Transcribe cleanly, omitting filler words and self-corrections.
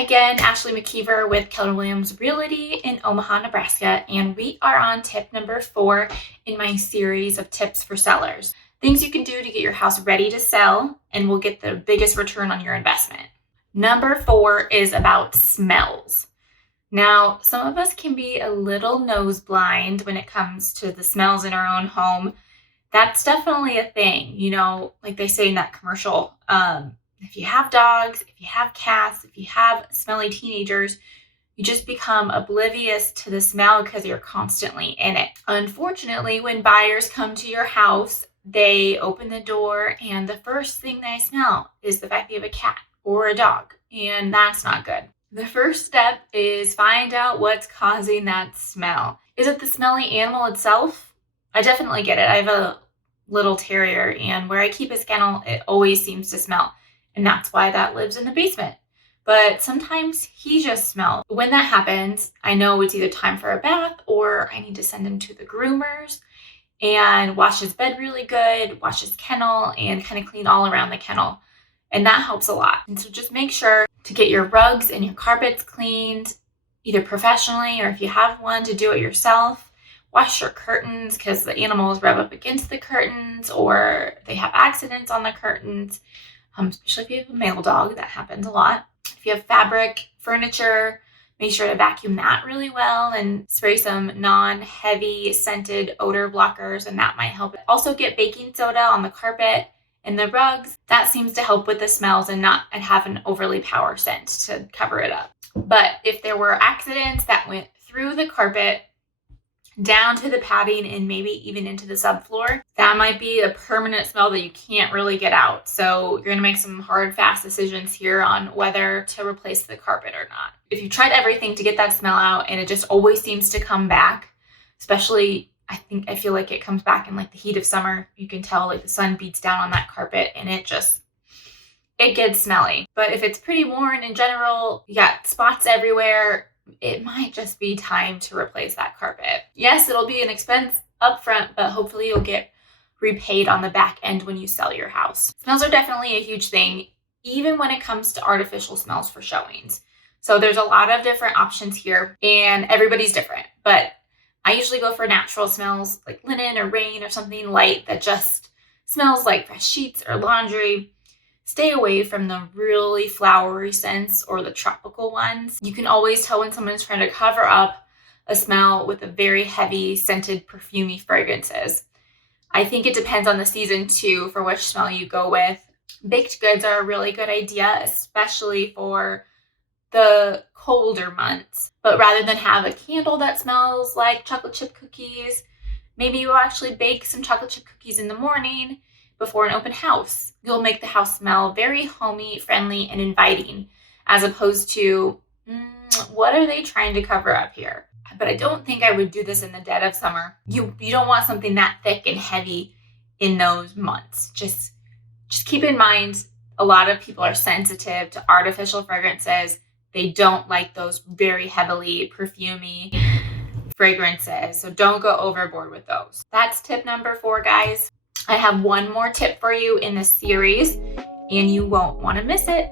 Hi again, Ashley Mckeever with Keller Realty in Omaha, Nebraska, and we are on tip number 4 in my series of tips for sellers. Things you can do to get your house ready to sell and will get the biggest return on your investment. Number 4 is about smells. Now, some of us can be a little nose blind when it comes to the smells in our own home. That's definitely a thing, like they say in that commercial. If you have dogs, if you have cats, if you have smelly teenagers, you just become oblivious to the smell because you're constantly in it. Unfortunately, when buyers come to your house, they open the door and the first thing they smell is the fact that you have a cat or a dog, and that's not good. The first step is find out what's causing that smell. Is it the smelly animal itself? I definitely get it. I have a little terrier, and where I keep his kennel, it always seems to smell. And that's why that lives in the basement. But sometimes he just smells. When that happens, I know it's either time for a bath or I need to send him to the groomers and wash his bed really good, wash his kennel, and kind of clean all around the kennel. And that helps a lot. And so just make sure to get your rugs and your carpets cleaned, either professionally or if you have one, to do it yourself. Wash your curtains because the animals rub up against the curtains or they have accidents on the curtains. Especially if you have a male dog, that happens a lot. If you have fabric, furniture, make sure to vacuum that really well and spray some non-heavy scented odor blockers, and that might help. Also get baking soda on the carpet and the rugs. That seems to help with the smells and have an overly power scent to cover it up. But if there were accidents that went through the carpet, down to the padding, and maybe even into the subfloor, that might be a permanent smell that you can't really get out. So you're going to make some hard, fast decisions here on whether to replace the carpet or not. If you tried everything to get that smell out and it just always seems to come back, especially I feel like it comes back in like the heat of summer. You can tell like the sun beats down on that carpet and it gets smelly. But if it's pretty worn in general, you got spots everywhere, it might just be time to replace that carpet. Yes, it'll be an expense up front, but hopefully you'll get repaid on the back end when you sell your house. Smells are definitely a huge thing, even when it comes to artificial smells for showings. So there's a lot of different options here, and everybody's different. But I usually go for natural smells like linen or rain or something light that just smells like fresh sheets or laundry. Stay away from the really flowery scents or the tropical ones. You can always tell when someone's trying to cover up a smell with a very heavy scented perfumey fragrances. I think it depends on the season too for which smell you go with. Baked goods are a really good idea, especially for the colder months. But rather than have a candle that smells like chocolate chip cookies, maybe you'll actually bake some chocolate chip cookies in the morning before an open house. You'll make the house smell very homey, friendly, and inviting, as opposed to, what are they trying to cover up here? But I don't think I would do this in the dead of summer. You don't want something that thick and heavy in those months. Just keep in mind, a lot of people are sensitive to artificial fragrances. They don't like those very heavily perfumey fragrances. So don't go overboard with those. That's tip number 4, guys. I have one more tip for you in this series, and you won't want to miss it.